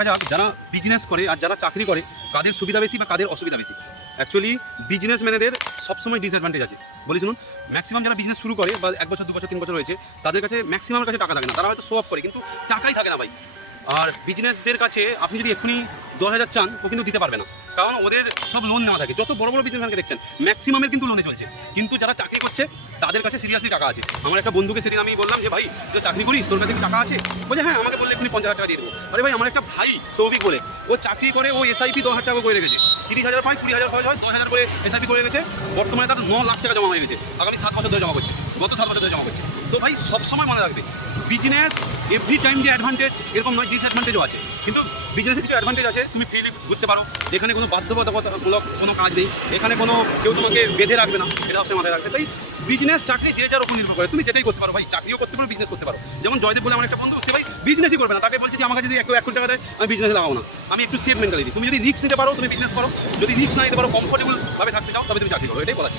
দেখা যাক যারা বিজনেস করে আর যারা চাকরি করে কাদের সুবিধা বেশি বা কাদের অসুবিধা বেশি। অ্যাকচুয়ালি বিজনেসম্যানেদের সবসময় ডিসঅ্যাডভান্টেজ আছে। বলি শুনুন, ম্যাক্সিমাম যারা বিজনেস শুরু করে বা 1 বছর 2 বছর 3 বছর হয়েছে তাদের কাছে ম্যাক্সিমামের কাছে টাকা থাকে না, তারা হয়তো শো অফ করে কিন্তু টাকাই থাকে না ভাই। আর বিজনেসদের কাছে আপনি যদি এক্ষুনি 10,000 চান ও কিন্তু দিতে পারবে না, কারণ ওদের সব লোন নেওয়া থাকে। যত বড় বড় বিজনেসম্যানকে দেখছেন ম্যাক্সিমামের কিন্তু লোনে চলছে, কিন্তু যারা চাকরি করছে তাদের কাছে সিরিয়াসলি টাকা আছে। আমার একটা বন্ধুকে সেদিন আমি বললাম যে ভাই তুই চাকরি করিস, তোর কাছে কি টাকা আছে? বলছে হ্যাঁ, আমাকে বললে এক্ষুনি 50,000 টাকা দিয়ে দেবো। আরে ভাই, আমার একটা ভাই সৌভিক বলে, ও চাকরি করে, ও এসআইপি 10,000 টাকা করে রেখেছে। 30,000 পায়, 20,000 খরচ হয়, 10,000 করে এসআইপি করে রেখেছে। বর্তমানে তার 9 লাখ টাকা জমা হয়ে গেছে, আগামী 7 বছর ধরে জমা করছে, গত 7 বছর ধরে জমা করছে। তো ভাই সবসময় মনে রাখবে, বিজনেস এভরি টাইম যে অ্যাডভান্টেজ এরকম নয়, ডিসঅ্যাডভান্টেজও আছে। কিন্তু বিজনেসে কিছু অ্যাডভান্টেজ আছে, তুমি ফ্রিলি ঘুরতে পারো, এখানে কোনো বাধ্যবাধকতামূলক কোনো কাজ নেই, এখানে কোনো কেউ তোমাকে বেঁধে রাখবে না, এটা সবসময় মাথায় রাখবে। তাই বিজনেস চাকরি যে যার উপর নির্ভর করে, তুমি যেটাই করতে পারো ভাই, চাকরিও করতে পারো, বিজনেস করতে পারো। যেমন জয়দেব বলে আমার একটা বন্ধু, সে ভাই বিজনেসই করবে না, তাকে বলছে যে আমাকে যদি 1 কোটি টাকা দেয় আমি বিজনেসে লাগাবো না। আমি একটু সেফ মেন্টালিটি, তুমি যদি রিস্ক নিতে পারো তুমি বিজনেস করো, যদি রিস্ক না নিতে পারো, কমফোর্টেবল ভাবে থাকতে চাও তবে তুমি চাকরি করো, এটাই বলা।